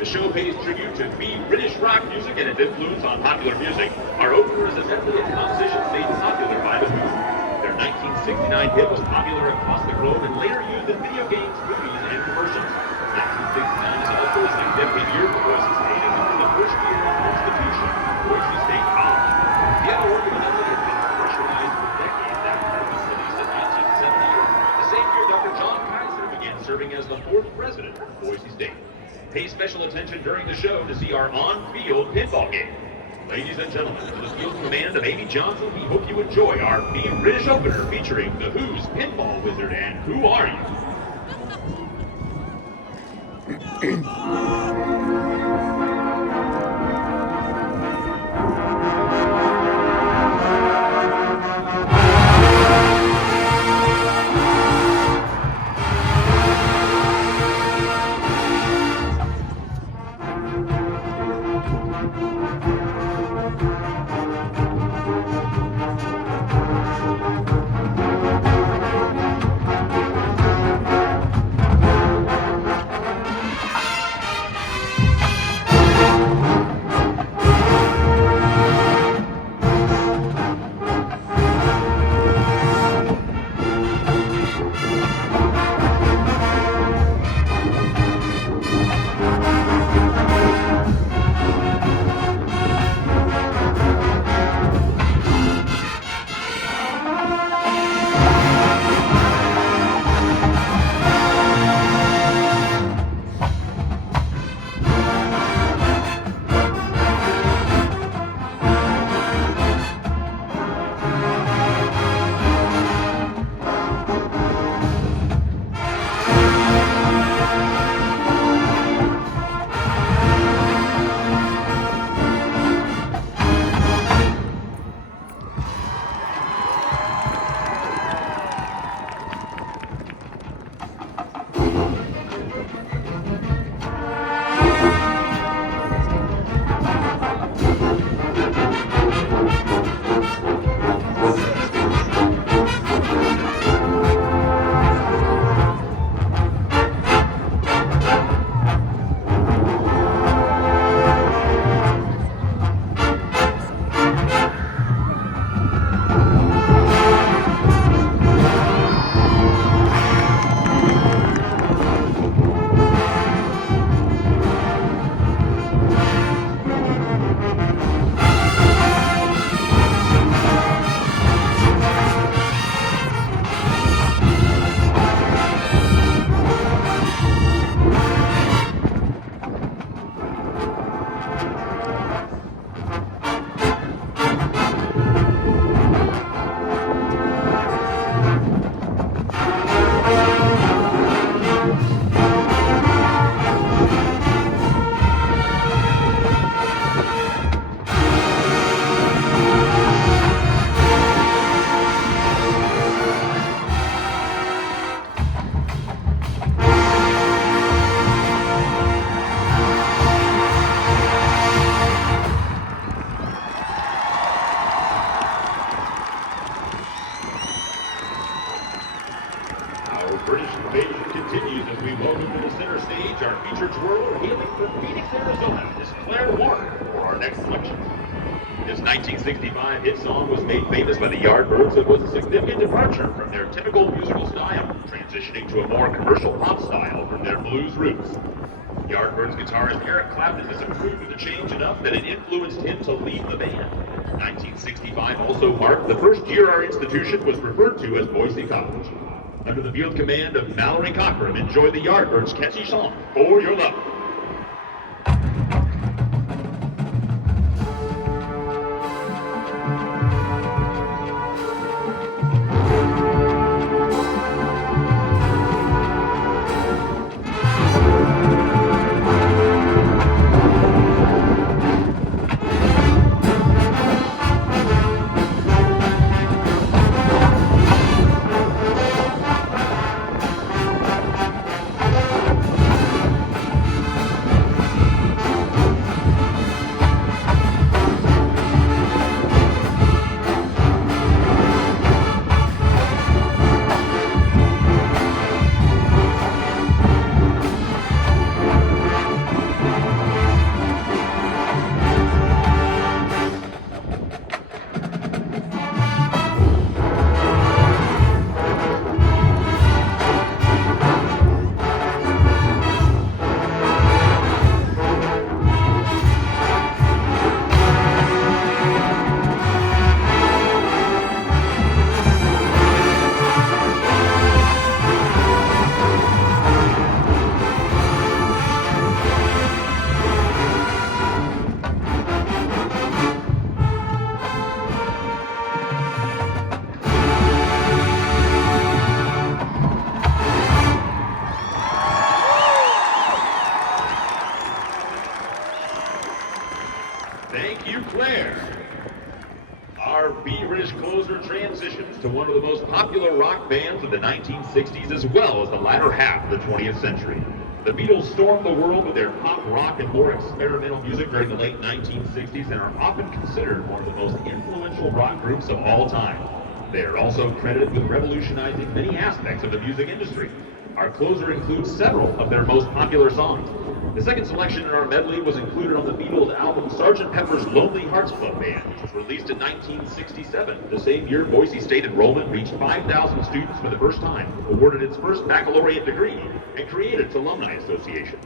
The show pays tribute to British rock music and its influence on popular music. Our opener is a medley of compositions made popular by the Who. Their 1969 hit was popular across the globe and later used in video games, movies, and commercials. 1969 is also a significant year for Boise State as it was the first year of the institution, Boise State College. The other work of the medley has been commercialized for decades after it was released in 1978. The same year, Dr. John Kaiser began serving as the fourth president of Boise State. Pay special attention during the show to see our on-field pinball game. Ladies and gentlemen, to the field command of Amy Johnson, we hope you enjoy our British opener featuring the Who's Pinball Wizard and Who Are You? British invasion continues as we welcome to the center stage our featured twirler hailing from Phoenix, Arizona, Miss Claire Warner, for our next selection. This 1965 hit song was made famous by the Yardbirds and was a significant departure from their typical musical style, transitioning to a more commercial pop style from their blues roots. Yardbirds guitarist Eric Clapton disapproved of the change enough that it influenced him to leave the band. 1965 also marked the first year our institution was referred to as Boise College. Under the field command of Mallory Cochran, enjoy the Yardbirds' catchy song, For Your Love. Thank you, Claire. Our British closer transitions to one of the most popular rock bands of the 1960s as well as the latter half of the 20th century. The Beatles stormed the world with their pop, rock, and more experimental music during the late 1960s and are often considered one of the most influential rock groups of all time. They are also credited with revolutionizing many aspects of the music industry. Our closer includes several of their most popular songs. The second selection in our medley was included on the Beatles album Sgt. Pepper's Lonely Hearts Club Band, which was released in 1967. The same year, Boise State enrollment reached 5,000 students for the first time, awarded its first baccalaureate degree, and created its alumni association.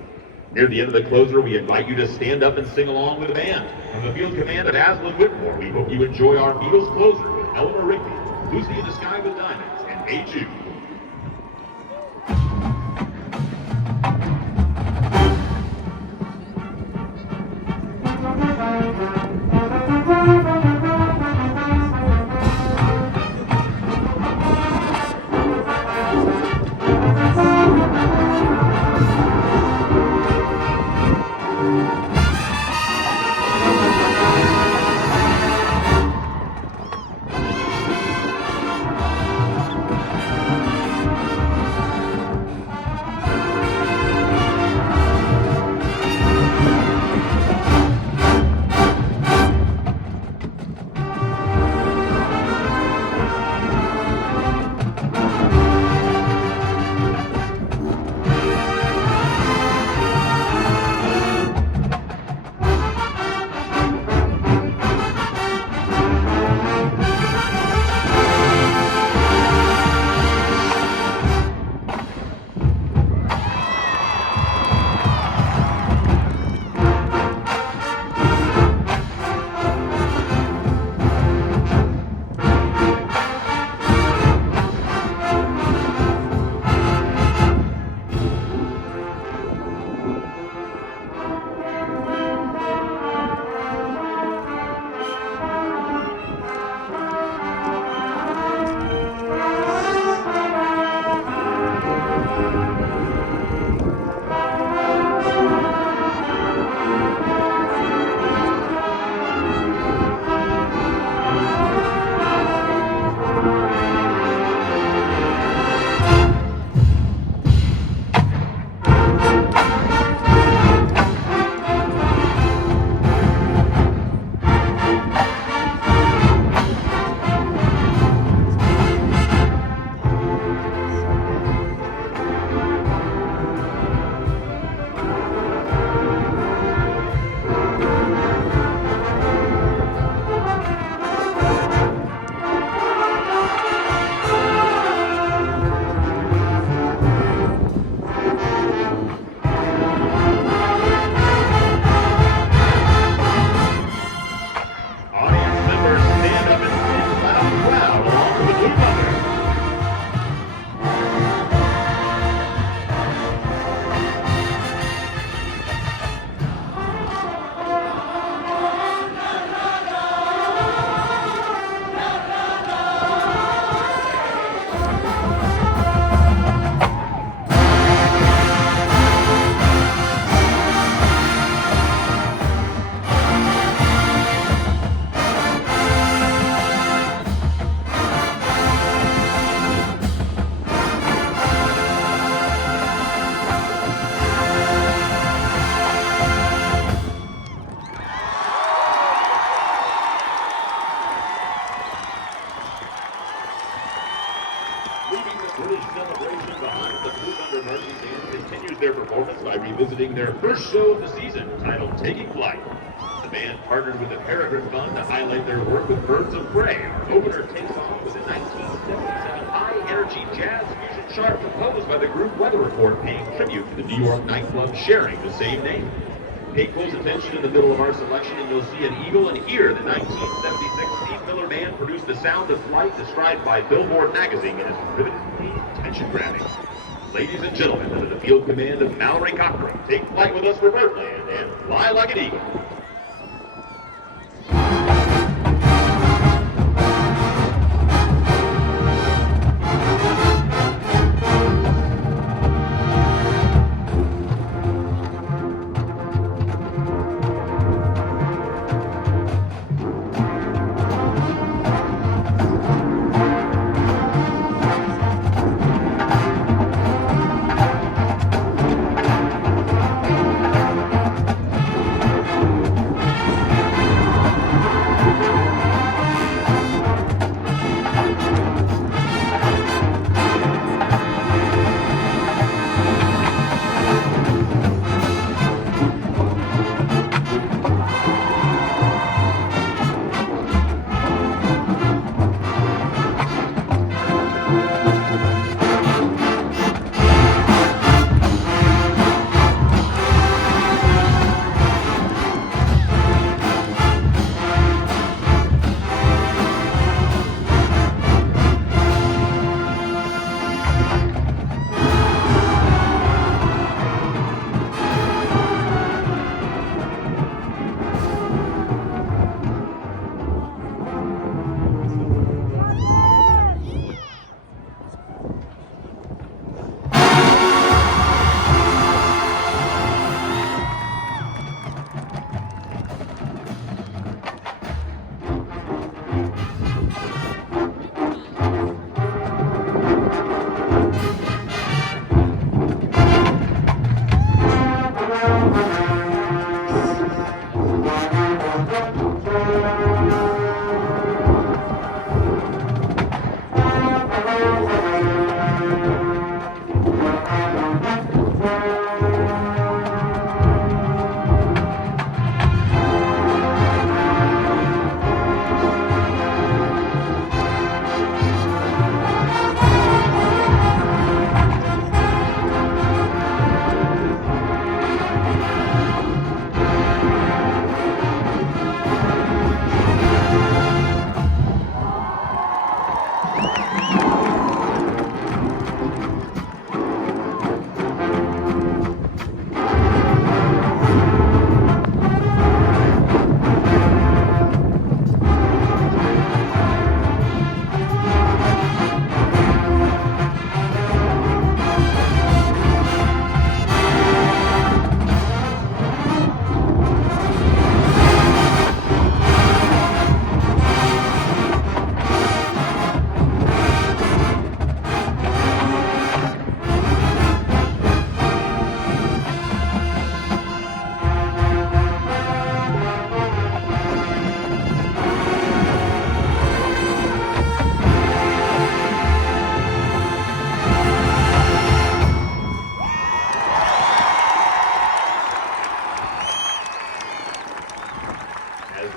Near the end of the closer, we invite you to stand up and sing along with the band. From the field command of Aslan Whitmore, we hope you enjoy our Beatles closer with Eleanor Rigby, Lucy in the Sky with Diamonds, and Hey Jude. Revisiting their first show of the season, titled Taking Flight. The band partnered with the Peregrine Fund to highlight their work with Birds of Prey. Our opener takes off with a 1977 high-energy jazz fusion chart composed by the group Weather Report, paying tribute to the New York nightclub sharing the same name. Pay close attention in the middle of our selection and you'll see an eagle and hear the 1976 Steve Miller Band produced the sound of flight described by Billboard magazine as riveting, attention-grabbing. Ladies and gentlemen, under the field command of Mallory Cochran, take flight with us for Birdland and fly like an eagle.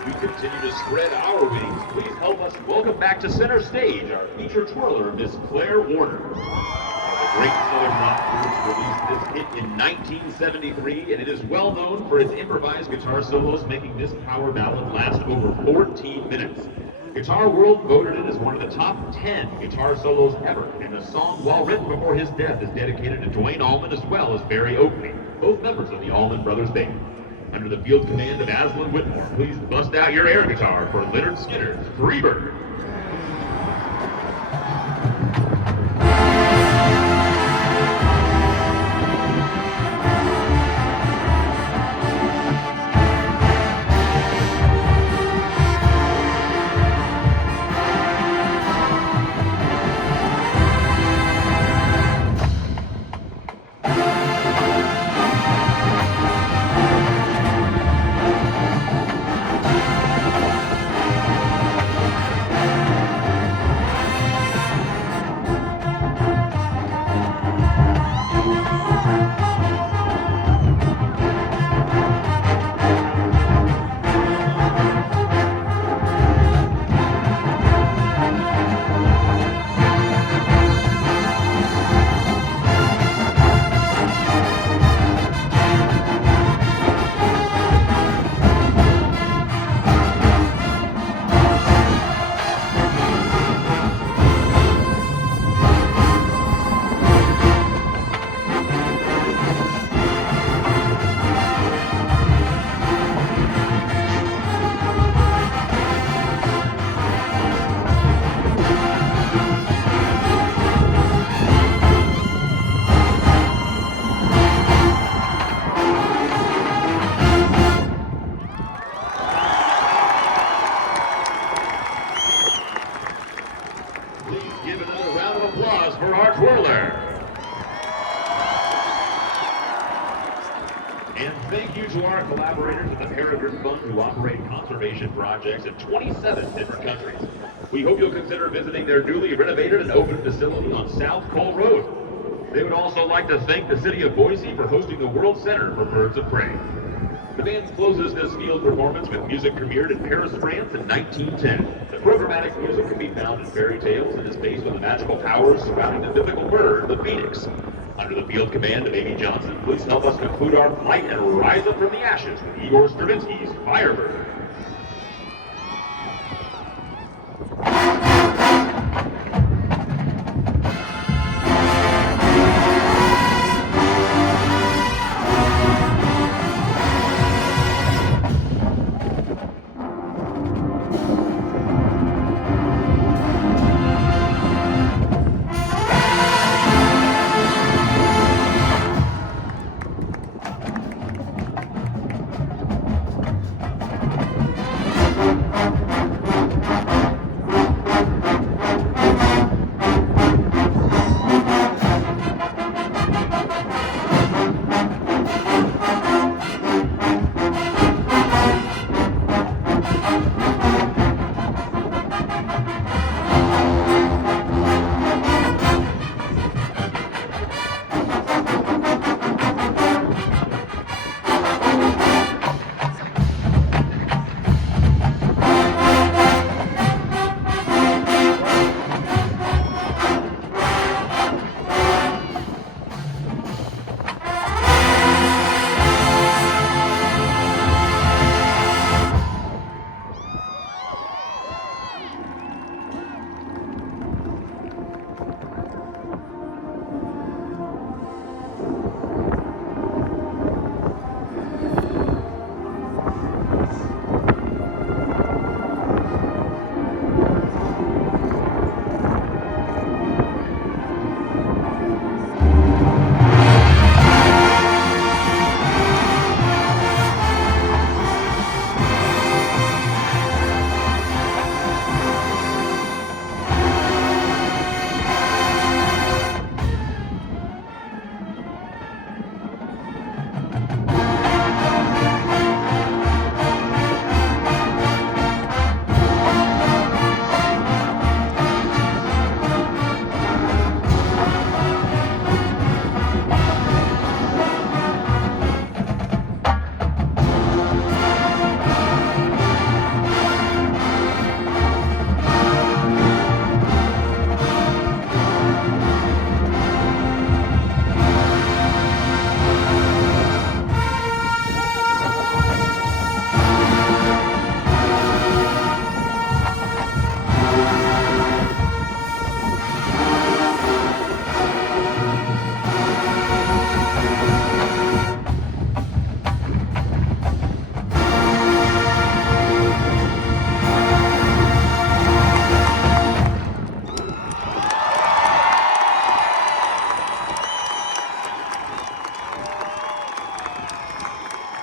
we continue to spread our wings, please help us welcome back to center stage our feature twirler, Miss Claire Warner. The great Southern rock group released this hit in 1973, and it is well known for its improvised guitar solos, making this power ballad last over 14 minutes. Guitar World voted it as one of the top 10 guitar solos ever, and the song, while written before his death, is dedicated to Duane Allman as well as Barry Oakley, both members of the Allman Brothers Band. Under the field command of Aslan Whitmore, please bust out your air guitar for Leonard Skinner's Freebird. Give another round of applause for our twirler. And thank you to our collaborators at the Peregrine Fund who operate conservation projects in 27 different countries. We hope you'll consider visiting their newly renovated and open facility on South Cole Road. They would also like to thank the city of Boise for hosting the World Center for Birds of Prey. The band closes this field performance with music premiered in Paris, France in 1910. The programmatic music can be found in fairy tales and is based on the magical powers surrounding the mythical bird, the phoenix. Under the field command of Amy Johnson, please help us conclude our flight and rise up from the ashes with Igor Stravinsky's Firebird.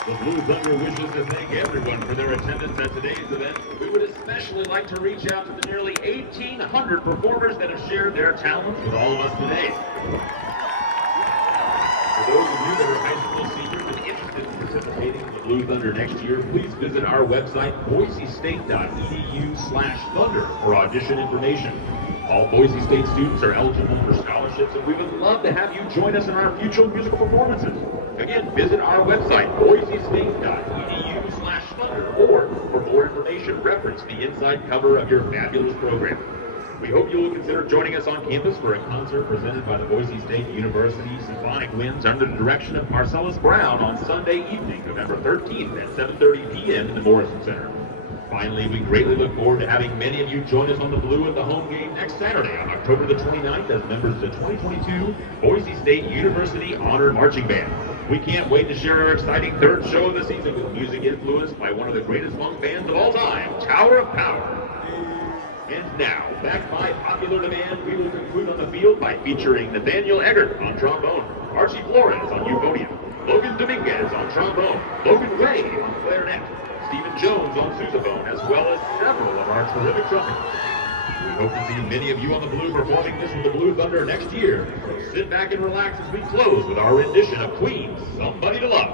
The Blue Thunder wishes to thank everyone for their attendance at today's event. We would especially like to reach out to the nearly 1,800 performers that have shared their talents with all of us today. For those of you that are high school seniors and interested in participating in the Blue Thunder next year, please visit our website, boisestate.edu/thunder for audition information. All Boise State students are eligible for scholarships, and we would love to have you join us in our future musical performances. Again, visit our website, boisestate.edu/thunder, or for more information, reference the inside cover of your fabulous program. We hope you will consider joining us on campus for a concert presented by the Boise State University Symphonic Winds under the direction of Marcellus Brown on Sunday evening, November 13th at 7:30 p.m. in the Morrison Center. Finally, we greatly look forward to having many of you join us on the Blue at the home game next Saturday on October the 29th as members of the 2022 Boise State University Honor Marching Band. We can't wait to share our exciting third show of the season with music influenced by one of the greatest funk bands of all time, Tower of Power. And now, back by popular demand, we will conclude on the field by featuring Nathaniel Eggert on trombone, Archie Flores on euphonium, Logan Dominguez on trombone, Logan Ray on clarinet, Stephen Jones on sousaphone, as well as several of our terrific trumpeters. We hope to see many of you on the Blue performing this with the Blue Thunder next year. So sit back and relax as we close with our rendition of Queen's Somebody to Love.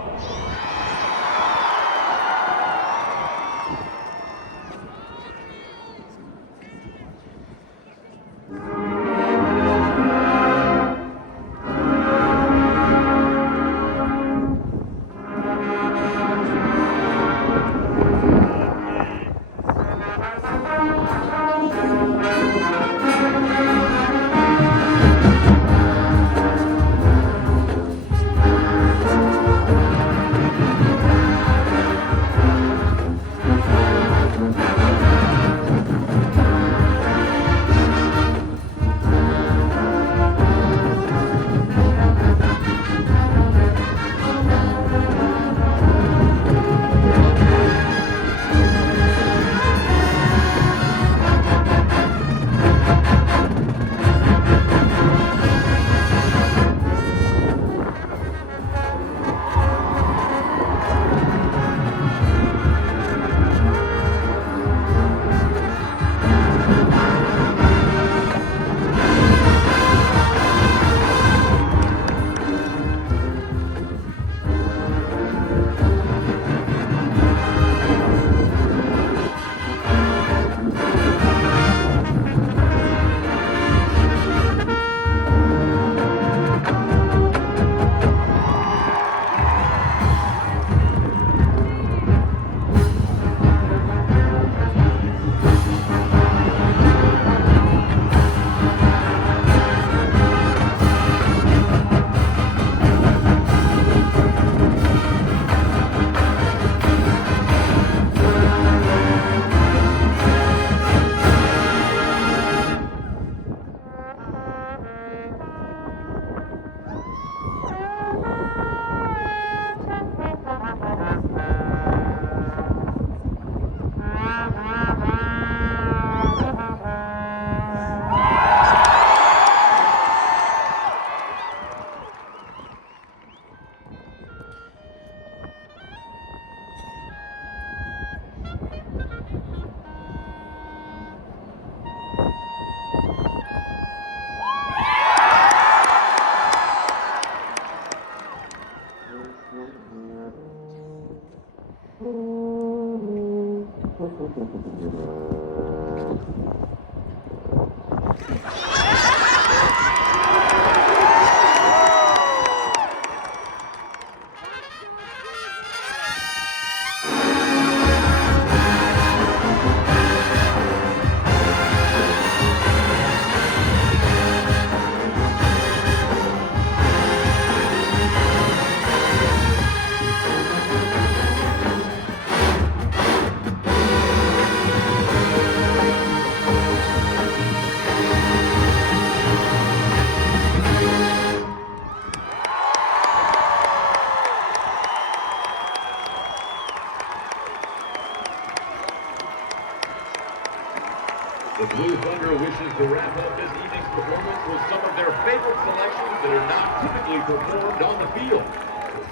The Blue Thunder wishes to wrap up this evening's performance with some of their favorite selections that are not typically performed on the field.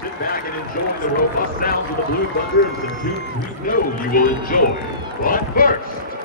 Sit back and enjoy the robust sounds of the Blue Thunder and some tunes we know you will enjoy. But first,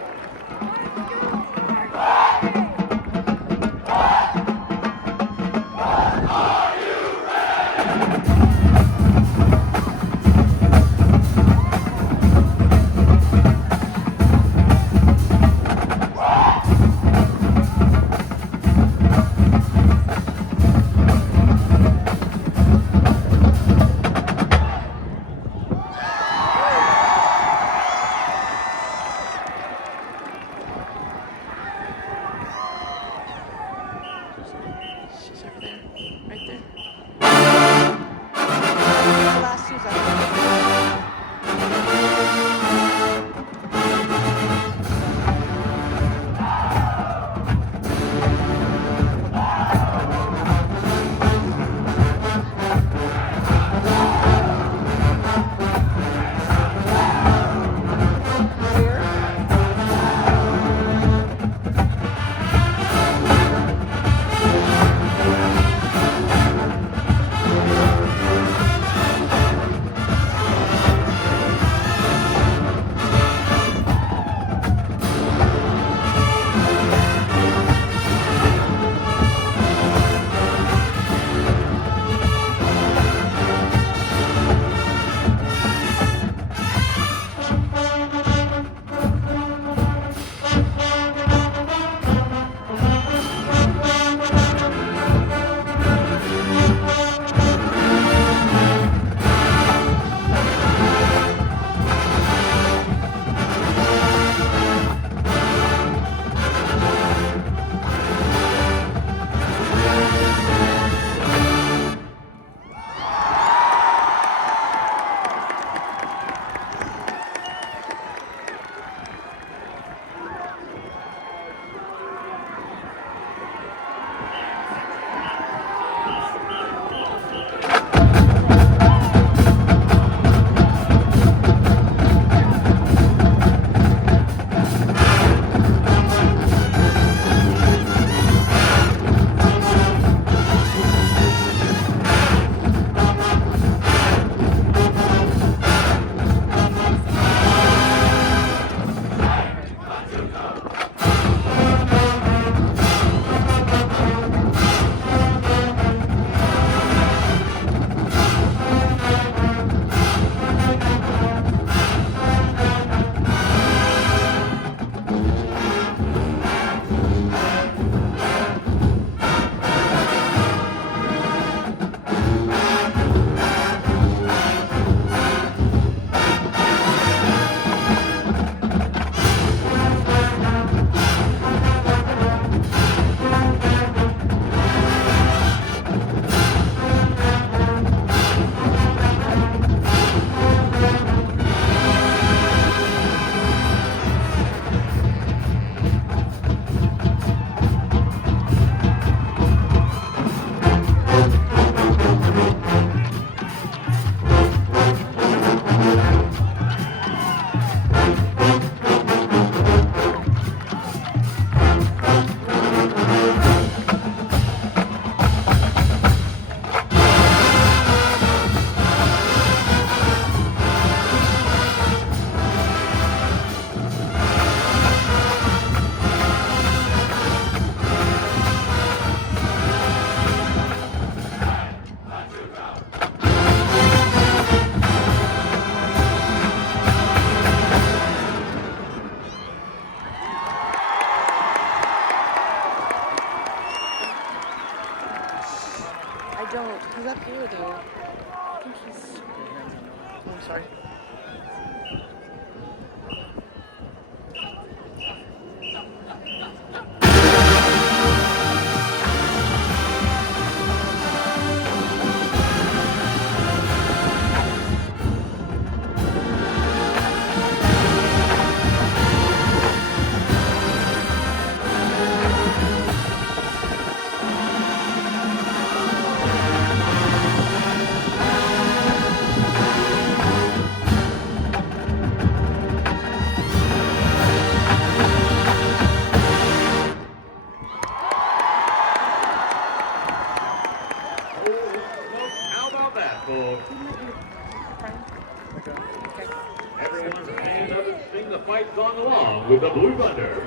Everyone stand up and sing the fight song along with the Blue Thunder.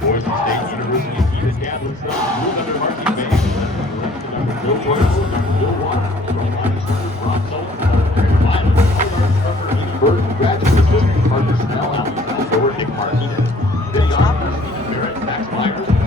Boise State University Catholic Blue Thunder marching band. Number 4.